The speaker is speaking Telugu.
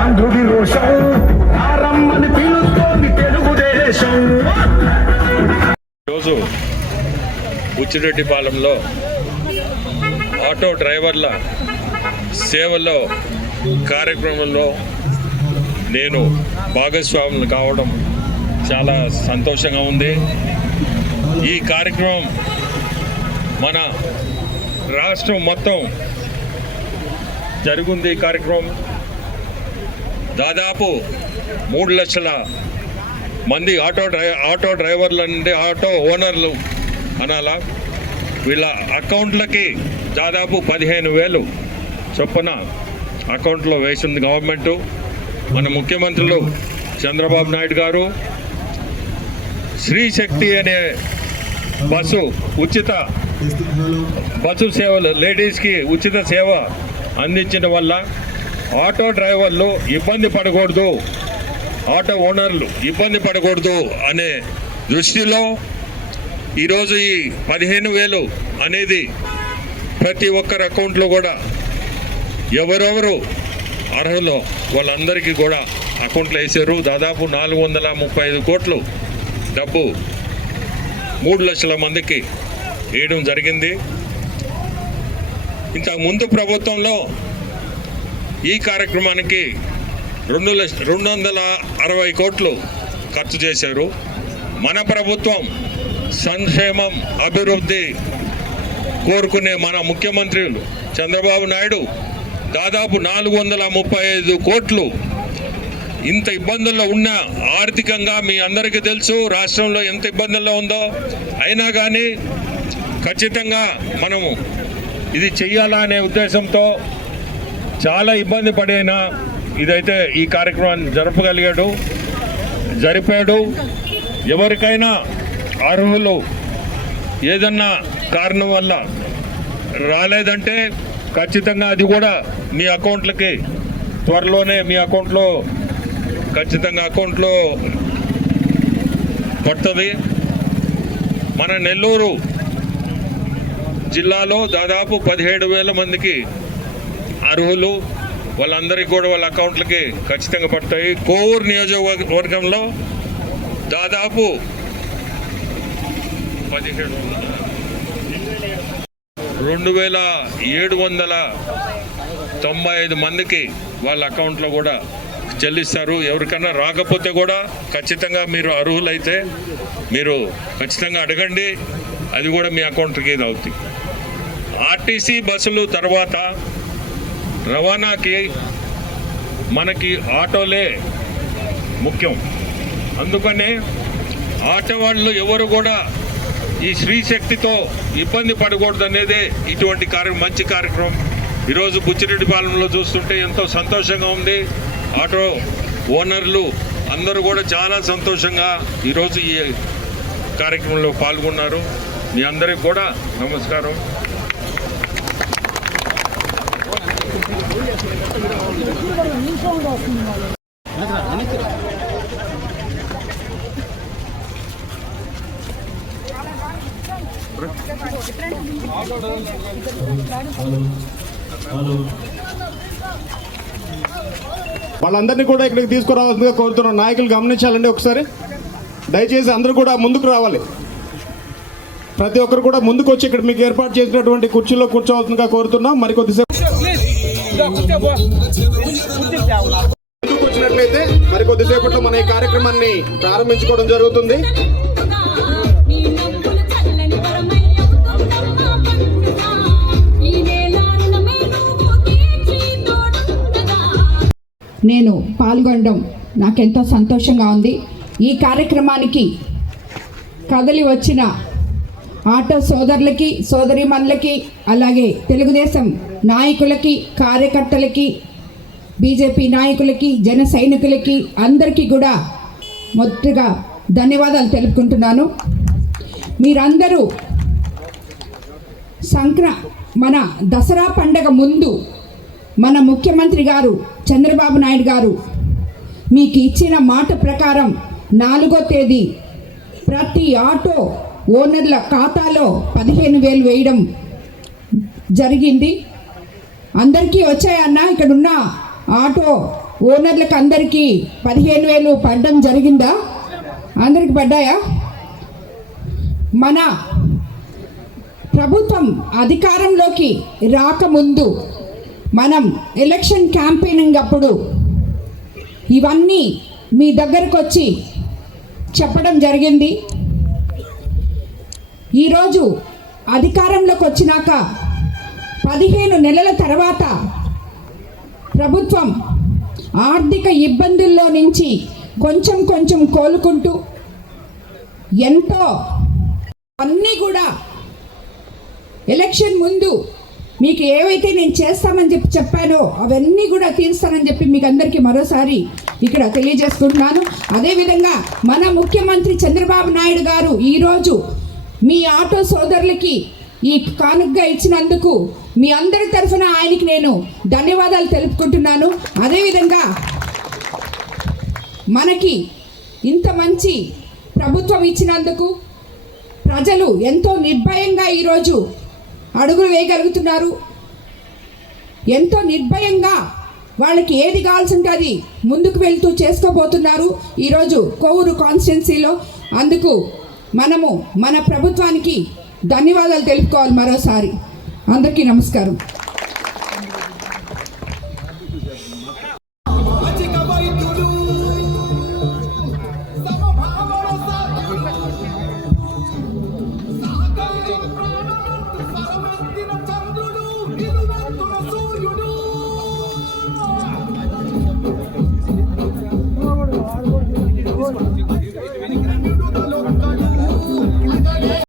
ఆంధ్రుడి రోషం ఆరమ్మని పిలుస్తోంది తెలుగుదేశం. ఈరోజు బుచ్చిరెడ్డిపాలెంలో ఆటో డ్రైవర్ల సేవలో కార్యక్రమంలో నేను భాగస్వాములు కావడం చాలా సంతోషంగా ఉంది. ఈ కార్యక్రమం మన రాష్ట్రం మొత్తం జరుగుంది. ఈ కార్యక్రమం దాదాపు 3 లక్షల మంది ఆటో డ్రైవర్ల నుండి ఆటో ఓనర్లు అనాలా వీళ్ళ అకౌంట్లకి దాదాపు 15,000 చొప్పున అకౌంట్లో వేసింది గవర్నమెంటు. మన ముఖ్యమంత్రులు చంద్రబాబు నాయుడు గారు శ్రీ శక్తి అనే ఉచిత బస్సు సేవలు లేడీస్కి ఉచిత సేవ అందించడం వల్ల ఆటో డ్రైవర్లు ఇబ్బంది పడకూడదు, ఆటో ఓనర్లు ఇబ్బంది పడకూడదు అనే దృష్టిలో ఈరోజు ఈ 15,000 అనేది ప్రతి ఒక్కరి అకౌంట్లో కూడా ఎవరెవరు అర్హులో వాళ్ళందరికీ కూడా అకౌంట్లో వేసారు. దాదాపు 435 కోట్లు డబ్బు 3 లక్షల మందికి వేయడం జరిగింది. ఇంత ముందు ప్రభుత్వంలో ఈ కార్యక్రమానికి 260 కోట్లు ఖర్చు చేశారు. మన ప్రభుత్వం సంక్షేమం అభివృద్ధి కోరుకునే మన ముఖ్యమంత్రులు చంద్రబాబు నాయుడు దాదాపు 435 కోట్లు. ఇంత ఇబ్బందుల్లో ఉన్న ఆర్థికంగా మీ అందరికీ తెలుసు రాష్ట్రంలో ఎంత ఇబ్బందుల్లో ఉందో, అయినా కానీ ఖచ్చితంగా మనము ఇది చెయ్యాలా అనే ఉద్దేశంతో చాలా ఇబ్బంది పడినా ఇదైతే ఈ కార్యక్రమాన్ని జరిపాడు. ఎవరికైనా అర్హులు ఏదన్నా కారణం వల్ల రాలేదంటే ఖచ్చితంగా అది కూడా మీ అకౌంట్లకి త్వరలోనే మీ అకౌంట్లో ఖచ్చితంగా అకౌంట్లో పడుతుంది. మన నెల్లూరు జిల్లాలో దాదాపు 17,000 మందికి అర్హులు, వాళ్ళందరికీ కూడా వాళ్ళ అకౌంట్లకి ఖచ్చితంగా పడతాయి. కోవూరు నియోజకవర్గంలో దాదాపు 2,795 మందికి వాళ్ళ అకౌంట్లో కూడా చెల్లిస్తారు. ఎవరికన్నా రాకపోతే కూడా ఖచ్చితంగా మీరు అర్హులైతే మీరు ఖచ్చితంగా అడగండి, అది కూడా మీ అకౌంట్కి ఇది అవుతుంది. ఆర్టీసీ బస్సులు తర్వాత రవాణాకి మనకి ఆటోలే ముఖ్యం. అందుకనే ఆటో వాళ్ళు ఎవరు కూడా ఈ శ్రీశక్తితో ఇబ్బంది పడకూడదు అనేదే ఇటువంటి మంచి కార్యక్రమం. ఈరోజు బుచ్చిరెడ్డిపాలెంలో చూస్తుంటే ఎంతో సంతోషంగా ఉంది. ఆటో ఓనర్లు అందరూ కూడా చాలా సంతోషంగా ఈరోజు ఈ కార్యక్రమంలో పాల్గొన్నారు. మీ అందరికి కూడా నమస్కారం. వాళ్ళందరినీ కూడా ఇక్కడికి తీసుకురావాల్సిందిగా కోరుతున్నాం. నాయకులు గమనించాలండి, ఒకసారి దయచేసి అందరూ కూడా ముందుకు రావాలి. ప్రతి ఒక్కరు కూడా ముందుకు వచ్చి ఇక్కడ మీకు ఏర్పాటు చేసినటువంటి కుర్చీలో కూర్చోవాల్సిందిగా కోరుతున్నాం. మరి కొద్దిసేపు ముందుకు వచ్చినట్లయితే మరి కొద్దిసేపట్లో మన ఈ కార్యక్రమాన్ని ప్రారంభించుకోవడం జరుగుతుంది. నేను పాల్గొనడం నాకెంతో సంతోషంగా ఉంది. ఈ కార్యక్రమానికి కదలి వచ్చిన ఆటో సోదరులకి, సోదరీమణులకి, అలాగే తెలుగుదేశం నాయకులకి, కార్యకర్తలకి, బీజేపీ నాయకులకి, జన సైనికులకి అందరికీ కూడా మొదటగా ధన్యవాదాలు తెలుపుకుంటున్నాను. మీరందరూ మన దసరా పండగ ముందు మన ముఖ్యమంత్రి గారు చంద్రబాబు నాయుడు గారు మీకు ఇచ్చిన మాట ప్రకారం 4వ తేదీ ప్రతి ఆటో ఓనర్ల ఖాతాలో 15,000 వేయడం జరిగింది. అందరికీ వచ్చాయన్న, ఇక్కడున్న ఆటో ఓనర్లకు అందరికీ 15,000 పడడం జరిగిందా? అందరికి పడ్డాయా? మన ప్రభుత్వం అధికారంలోకి రాకముందు మనం ఎలక్షన్ క్యాంపెయినింగ్ అప్పుడు ఇవన్నీ మీ దగ్గరకు వచ్చి చెప్పడం జరిగింది. ఈరోజు అధికారంలోకి వచ్చినాక 15 నెలల తర్వాత ప్రభుత్వం ఆర్థిక ఇబ్బందుల్లో నుంచి కొంచెం కొంచెం కోలుకుంటూ ఎంతో అన్నీ కూడా ఎలక్షన్ ముందు మీకు ఏవైతే నేను చేస్తామని చెప్పానో అవన్నీ కూడా తీరుస్తానని చెప్పి మీకు అందరికీ మరోసారి ఇక్కడ తెలియజేసుకుంటున్నాను. అదేవిధంగా మన ముఖ్యమంత్రి చంద్రబాబు నాయుడు గారు ఈరోజు మీ ఆటో సోదరులకి ఈ కానుకగా ఇచ్చినందుకు మీ అందరి తరఫున ఆయనకి నేను ధన్యవాదాలు తెలుపుకుంటున్నాను. అదేవిధంగా మనకి ఇంత మంచి ప్రభుత్వం ఇచ్చినందుకు ప్రజలు ఎంతో నిర్భయంగా ఈరోజు అడుగులు వేయగలుగుతున్నారు. ఎంతో నిర్భయంగా వాళ్ళకి ఏది కావాల్సి ఉంటే అది ముందుకు వెళ్తూ చేసుకోబోతున్నారు ఈరోజు కోవూరు కాన్స్టిట్యున్సీలో. అందుకు మనము మన ప్రభుత్వానికి ధన్యవాదాలు తెలుపుకోవాలి మరోసారి. అందరికీ నమస్కారం. అధిక వైద్యుడు